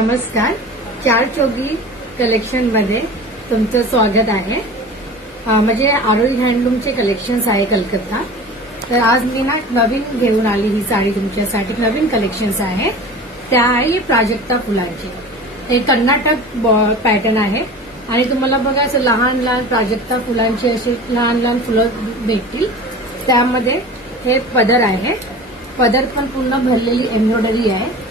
नमस्कार. चार चौकी कलेक्शनमध्ये तुमचं स्वागत आहे. म्हणजे आरोळी हँडलूमचे कलेक्शन्स आहे कलकत्ता. तर आज मी ना नवीन घेऊन आली ही साडी तुमच्यासाठी. नवीन कलेक्शन्स आहे. त्या आहे प्राजक्ता फुलांची. हे कर्नाटक पॅटर्न आहे. आणि तुम्हाला बघा असं लहान लहान प्राजक्ता फुलांची अशी लहान लहान फुलं भेटतील. त्यामध्ये हे पदर आहे. पदर पण पूर्ण भरलेली एम्ब्रॉयडरी आहे.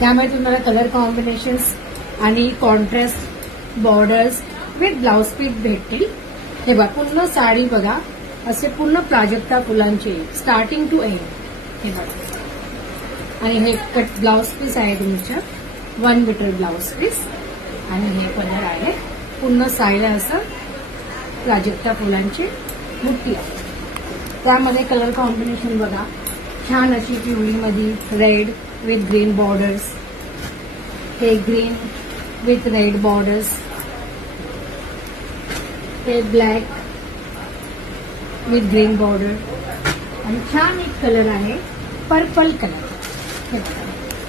त्यामुळे तुम्हाला कलर कॉम्बिनेशन्स आणि contrast borders with blouse piece भेटतील. हे बघा पूर्ण साडी बघा. असे पूर्ण प्राजक्ता फुलांचे स्टार्टिंग टू एंड हे बघा. आणि हे कट ब्लाउज पीस आहे तुमच्या. वन मीटर ब्लाउज पीस आणि हे कलर आहे. पूर्ण साईला असं प्राजक्ता फुलांची मुठी आहे. त्यामध्ये कलर कॉम्बिनेशन बघा. छान अशी पिवळीमध्ये रेड विथ ग्रीन बॉर्डर्स हे ग्रीन विथ रेड बॉर्डर्स हे ब्लॅक विथ ग्रीन बॉर्डर आणि छान एक कलर आहे पर्पल कलर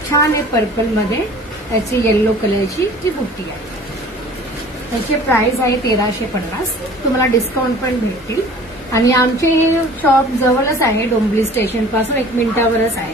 छान आहे पर्पलमध्ये त्याची येल्लो कलरची ती बुट्टी आहे. त्याचे प्राइस आहे तेराशे पन्नास. तुम्हाला डिस्काउंट पण भेटतील. आणि आमचे हे शॉप जवळच आहे डोंबिवली स्टेशनपासून एक मिनिटावरच आहे.